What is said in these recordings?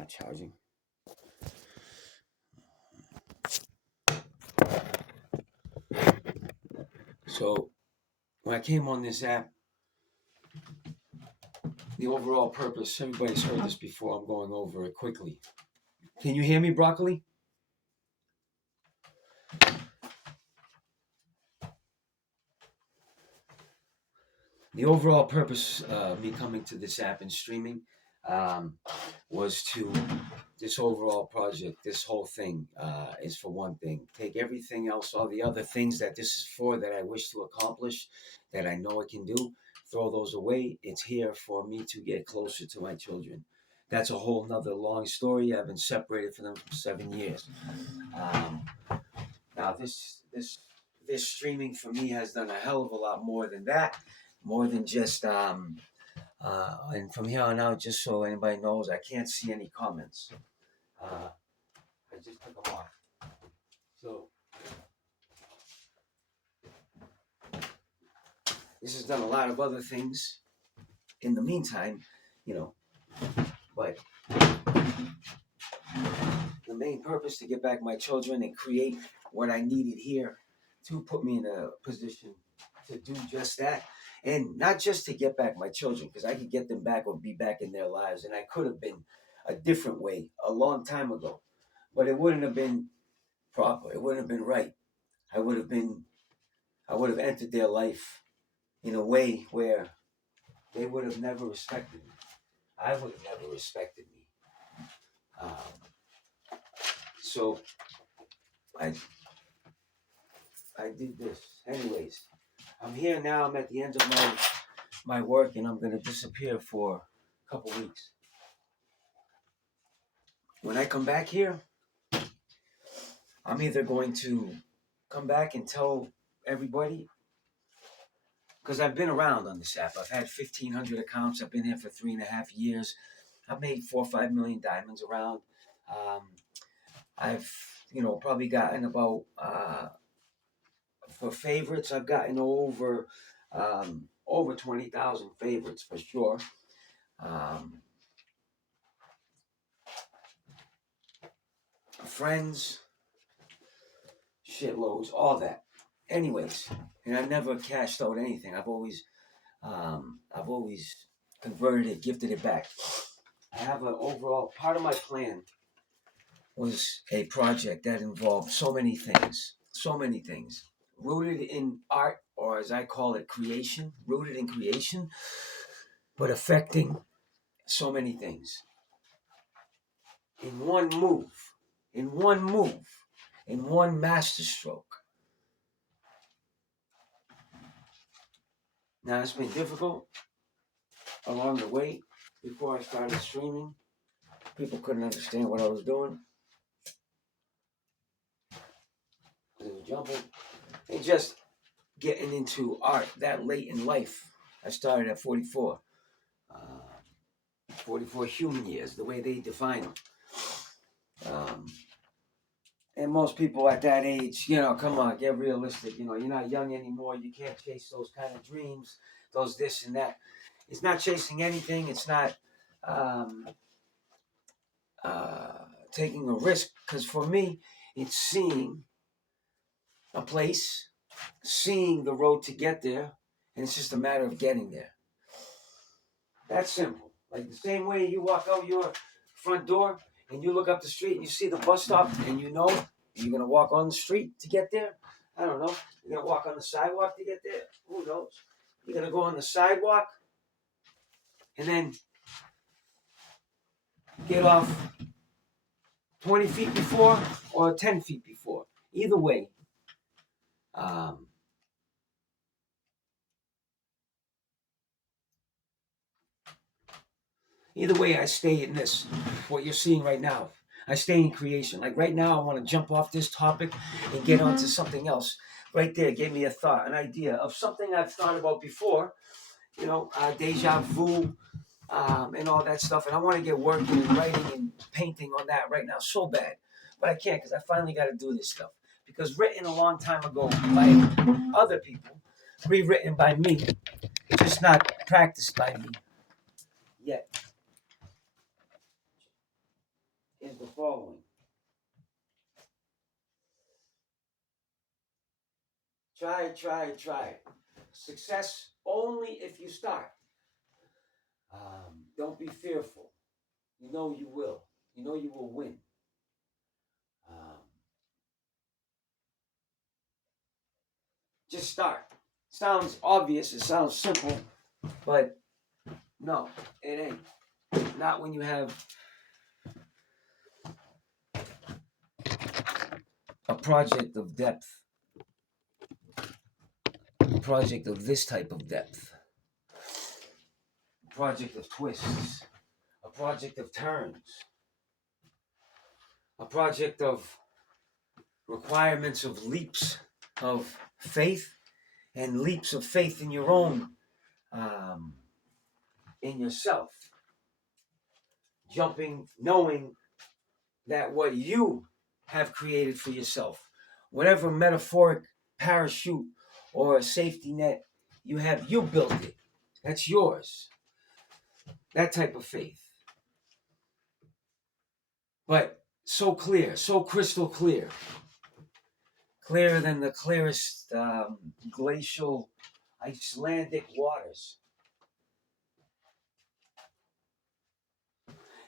not charging. So when I came on this app, the overall purpose, everybody's heard this before, I'm going over it quickly. Can you hear me, Broccoli? The overall purpose of me coming to this app and streaming was to, this overall project, this whole thing is for one thing. Take everything else, all the other things that this is for that I wish to accomplish, that I know I can do, throw those away. It's here for me to get closer to my children. That's a whole nother long story. I've been separated from them for 7 years. Now this streaming for me has done a hell of a lot more than that, more than just and from here on out, just so anybody knows, I can't see any comments. I just took them off. So this has done a lot of other things in the meantime, but the main purpose to get back my children and create what I needed here to put me in a position to do just that. And not just to get back my children, because I could get them back or be back in their lives. And I could have been a different way a long time ago. But it wouldn't have been proper. It wouldn't have been right. I would have entered their life in a way where they would have never respected me. I would have never respected me. So I did this. Anyways, I'm here now. I'm at the end of my work, and I'm going to disappear for a couple weeks. When I come back here, I'm either going to come back and tell everybody, because I've been around on this app. I've had 1,500 accounts. I've been here for 3.5 years. I've made 4 or 5 million diamonds around. I've, probably gotten about, for favorites, I've gotten over 20,000 favorites for sure. Friends, shitloads, all that. Anyways, and I never cashed out anything. I've always converted it, gifted it back. I have an overall part of my plan was a project that involved so many things, rooted in art, or as I call it, creation, rooted in creation, but affecting so many things. In one move, in one masterstroke. Now, it's been difficult along the way. Before I started streaming, people couldn't understand what I was doing. It was jumping. And just getting into art that late in life. I started at 44. 44 human years, the way they define them. And most people at that age, come on, get realistic. You're not young anymore. You can't chase those kind of dreams, those this and that. It's not chasing anything. It's not taking a risk. Because for me, it's seeing a place, seeing the road to get there, and it's just a matter of getting there. That's simple. Like the same way you walk out your front door and you look up the street and you see the bus stop and you're going to walk on the street to get there. I don't know. You're going to walk on the sidewalk to get there. Who knows? You're going to go on the sidewalk and then get off 20 feet before or 10 feet before. Either way, I stay in this, what you're seeing right now. I stay in creation. Like right now, I want to jump off this topic and get onto something else. Right there gave me a thought, an idea of something I've thought about before, deja vu, and all that stuff. And I want to get working and writing and painting on that right now so bad. But I can't because I finally got to do this stuff. Because written a long time ago by other people, rewritten by me, just not practiced by me yet. following. Try. Success only if you start. Don't be fearful. You know you will. You know you will win. Um, just start. Sounds obvious. It sounds simple, but no, it ain't. Not when you have a project of depth. A project of this type of depth. A project of twists. A project of turns. A project of requirements of leaps of faith and leaps of faith in your own, in yourself. Jumping, knowing that what you have created for yourself, whatever metaphoric parachute or safety net you have, you built it. That's yours. That type of faith. But so clear, so crystal clear. Clearer than the clearest glacial Icelandic waters.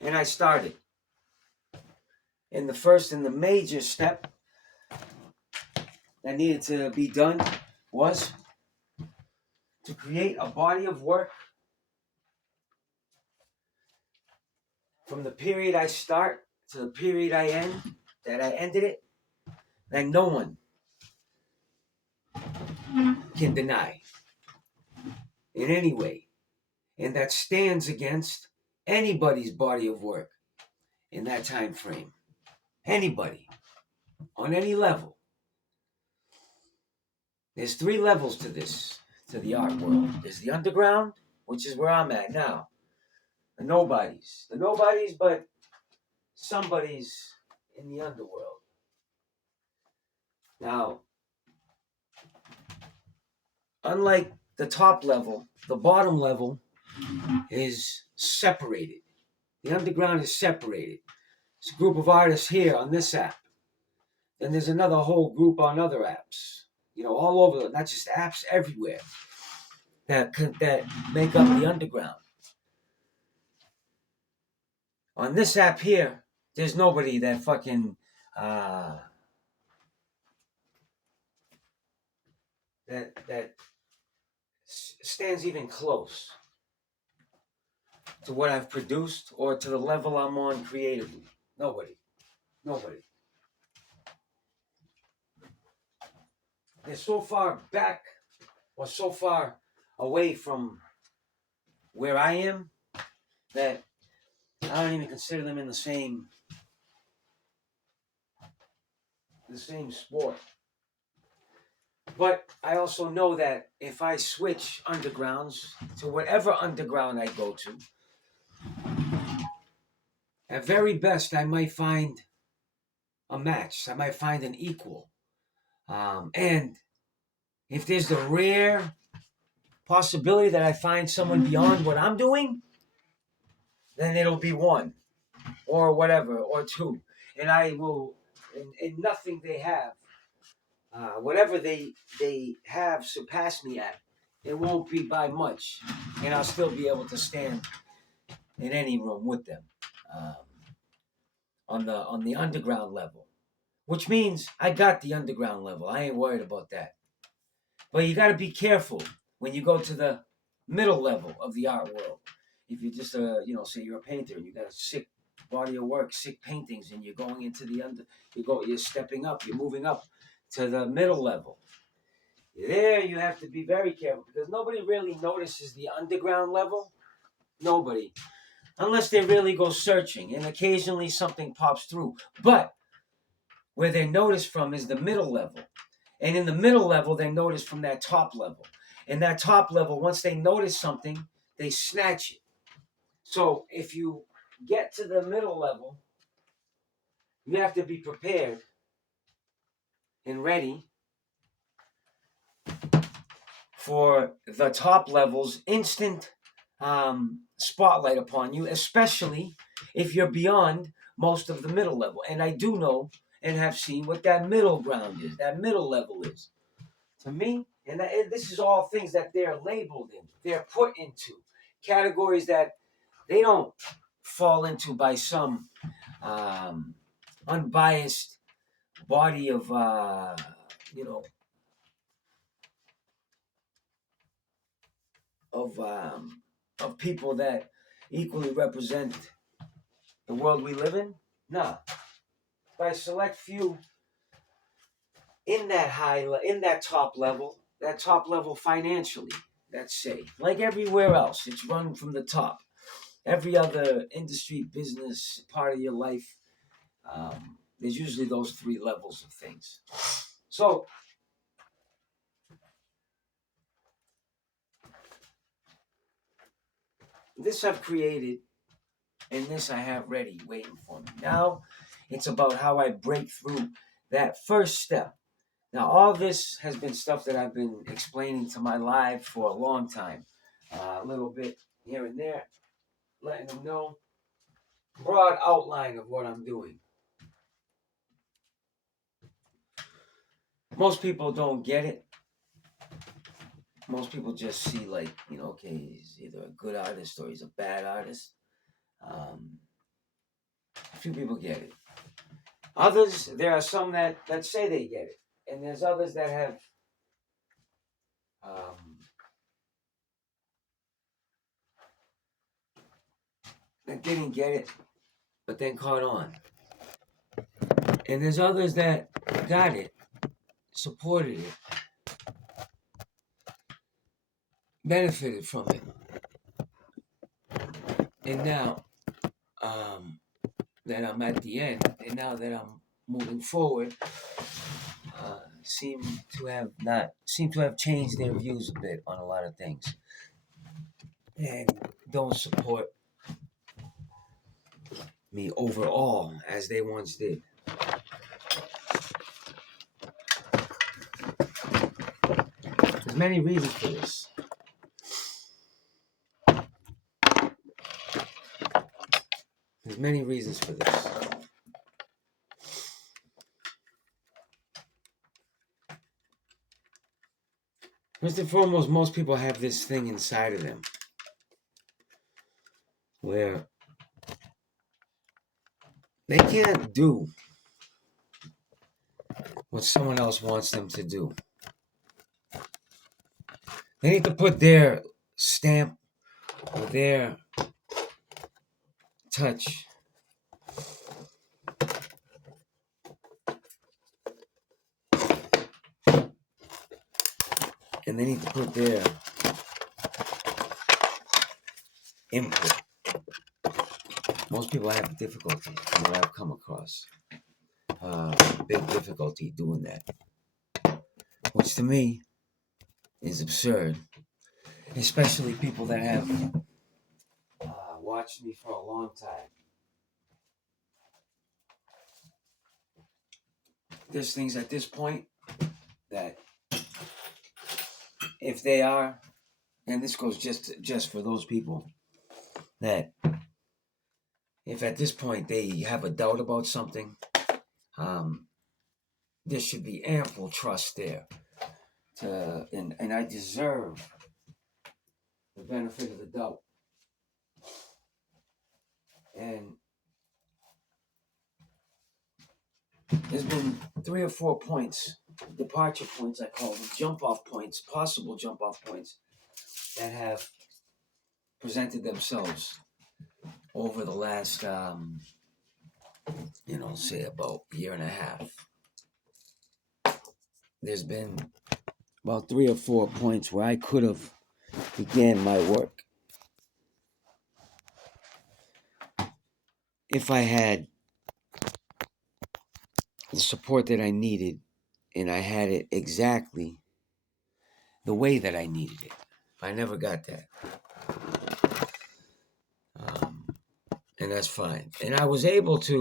And I started. And the major step that needed to be done was to create a body of work from the period I start to the period I end, that I ended it, that no one can deny in any way. And that stands against anybody's body of work in that time frame. Anybody, on any level. There's 3 levels to this, to the art world. There's the underground, which is where I'm at now. The nobodies, but somebody's in the underworld. Now, unlike the top level, the bottom level is separated. The underground is separated. It's a group of artists here on this app. Then there's another whole group on other apps. You know, all over, not just apps, everywhere that make up the underground. On this app here, there's nobody that fucking that stands even close to what I've produced or to the level I'm on creatively. Nobody. They're so far back or so far away from where I am that I don't even consider them in the same sport. But I also know that if I switch undergrounds to whatever underground I go to, at very best I might find a match. I might find an equal. And if there's the rare possibility that I find someone beyond what I'm doing, then it'll be 1 or whatever, or 2. And I will, in nothing they have, whatever they have surpassed me at, it won't be by much. And I'll still be able to stand in any room with them on the underground level. Which means I got the underground level. I ain't worried about that. But you got to be careful when you go to the middle level of the art world. If you just, say you're a painter and you got a sick body of work, sick paintings, and you're going into you're stepping up, you're moving up to the middle level. There you have to be very careful because nobody really notices the underground level. Nobody. Unless they really go searching, and occasionally something pops through. But where they notice from is the middle level. And in the middle level, they notice from that top level. And that top level, once they notice something, they snatch it. So if you get to the middle level, you have to be prepared and ready for the top level's instant spotlight upon you, especially if you're beyond most of the middle level. And I do know and have seen what that middle ground is, that middle level is. To me, and this is all things that they're labeled in, they're put into categories that they don't fall into by some unbiased body of, you know, of people that equally represent the world we live in. No, by a select few in that in that top level financially. Let's say, like everywhere else, it's run from the top. Every other industry, business, part of your life, there's usually those three levels of things. So this I've created, and this I have ready, waiting for me. Now it's about how I break through that first step. Now, all this has been stuff that I've been explaining to my live for a long time, a little bit here and there, letting them know broad outline of what I'm doing. Most people don't get it. Most people just see, like, okay, he's either a good artist or he's a bad artist. A few people get it. Others, there are some that say they get it, and there's others that have that didn't get it, but then caught on. And there's others that got it, supported it, benefited from it. And now that I'm at the end, and now that I'm moving forward, seem to have changed their views a bit on a lot of things, and don't support me overall as they once did. There's many reasons for this. There's many reasons for this. First and foremost, most people have this thing inside of them where they can't do what someone else wants them to do. They need to put their stamp or their touch and they need to put their input. Most people have difficulty, from what I've come across. Big difficulty doing that, which to me is absurd, especially people that have watched me for a long time. There's things at this point that if they are, and this goes just for those people, that if at this point they have a doubt about something, there should be ample trust there and I deserve the benefit of the doubt. And there's been 3 or 4 points, departure points, I call them, jump off points, possible jump off points, that have presented themselves over the last, say about a year and a half. There's been about 3 or 4 points where I could have began my work if I had the support that I needed, and I had it exactly the way that I needed it. I never got that. And that's fine. And I was able to